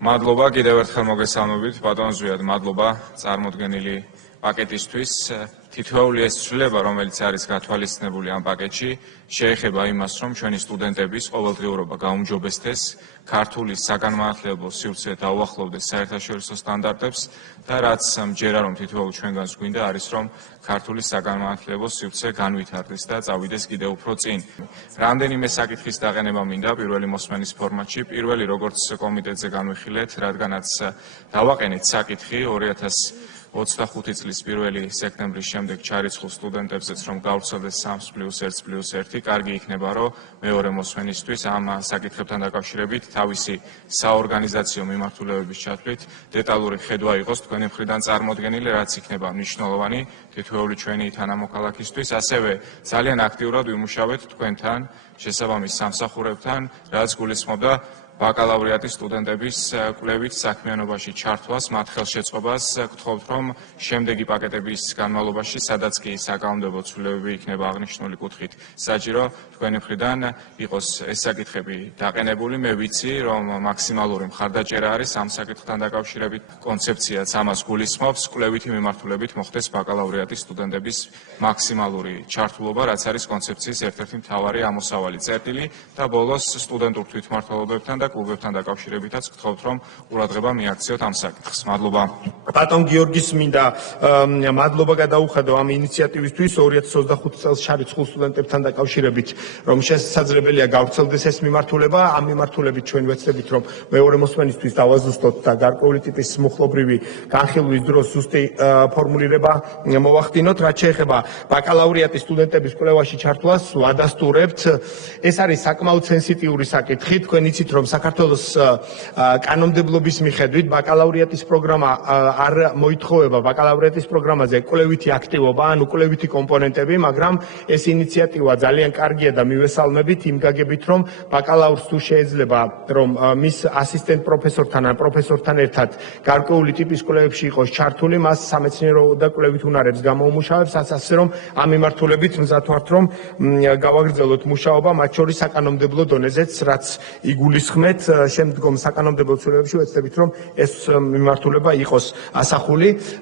მადლობა კიდევ ერთხელ მოგესალმებით, ბატონ ზვიად, მადლობა წარმოდგენილი პაკეტისთვის. თითოეული ეს ცვლილება, რომელიც არის გათვალისწინებული ამ პაკეტში, შეეხება იმას, რომ ჩვენი სტუდენტების ყოველდღიურობა გაუმჯობესდეს, ქართული საგანმანათლებლო სივრცე დაუახლოვდეს საერთაშორისო სტანდარტებს და რაც მჯერა რომ თითოეულ ჩვენგანს გვინდა არის რომ ქართული საგანმანათლებლო სივრცე განვითარდეს და წავიდეს კიდევ უფრო წინ. რამდენიმე საკითხის დაყენება მინდა პირველი მოსმენის ფორმატში. პირველი როგორც კომიტეტზე განვიხილეთ, რადგანაც დავაყენეთ საკითხი 2025 წლის 1 სექტემბრის შემდეგ ჩარიცხულ სტუდენტებზეც რომ გავრცელდეს 3+1+1, კარგი იქნება, რომ მეორე მოსმენისთვის ამ საკითხებთან დაკავშირებით თავისი საორგანიზაციო მიმართულებების ჩათვლით დეტალური ხედვა იყოს თქვენი მხრიდან წარმოდგენილი, რაც იქნება მნიშვნელოვანი თითოეული ჩვენი თანამოქალაქისთვის, ასევე ძალიან აქტიურად ვიმუშავეთ თქვენთან, შესაბამის სამსახურებთან, რაც გულისხმობდა ბაკალავრიატის სტუდენტების კვლევით საქმიანობაში ჩართვას, მათ ხელშეწყობას, გთხოვთ, რომ შემდეგი პაკეტების განმავლობაში, სადაც კი საკანონმდებლო ცვლილებები იქნება აღნიშნული კუთხით საჭირო, თქვენი მხრიდან იყოს ეს საკითხები დაყენებული. მე ვიცი, რომ მაქსიმალური მხარდაჭერა არის ამ საკითხთან დაკავშირებით. კონცეფციაც ამას გულისხმობს, კვლევითი მიმართულებით მოხდეს ბაკალავრიატის სტუდენტების მაქსიმალური ჩართულობა, რაც არის კონცეფციის ერთ-ერთი მთავარი ამოსავალი წერტილი და ბოლოს სტუდენტურ თვითმმართველობებთან და კლუბებთან დაკავშირებითაც გთხოვთ, რომ ყურადღება მიაქციოთ ამ საკითხს. მადლობა. ბატონ გიორგის მინდა მადლობა გადაუხადო ამ ინიციატივისთვის 2025 წელს ჩარიცხულ სტუდენტებთან დაკავშირებით, რომ შესაძლებელია გავრცელდეს ეს მიმართულება. ამ მიმართულებით ჩვენ ვეცდებით, რომ მეორე მოსმენისთვის დავაზუსტოთ და გარკვეული ტიპის მუხლობრივი განხილვის დროს ზუსტი ფორმულირება მოვახდინოთ. რაც შეეხება ბაკალავრიატის სტუდენტების კვლევაში ჩართვას, ვადასტურებთ. ეს არის საკმაოდ სენსიტიური საკითხი. თქვენ იცით, რომ საქართველოს კანონმდებლობის მიხედვით ბაკალავრიატის პროგრამა არ მოითხოვება ბაკალავრიატის პროგრამაზე კვლევითი აქტივობა, ანუ კვლევითი კომპონენტები, მაგრამ ეს ინიციატივა ძალიან კარგია და მივესალმებით იმ გაგებით, რომ ბაკალავრს თუ შეიძლება, რომ მის ასისტენტ პროფესორთან ან პროფესორთან ერთად გარკვეული ტიპის კვლევებში იყოს ჩართული, მას სამეცნიერო და კვლევით უნარებს გამოუმუშავებს, ასე რომ ამ მიმართულებით მზად ვართ, რომ გავაგრძელოთ მუშაობა, მათ შორის საკანონმდებლო დონეზეც, რაც იგულისხმეთ შემდგომ საკანონმდებლო ცვლილებებში ვეცდებით, რომ ეს მიმართულება იყოს ასახული.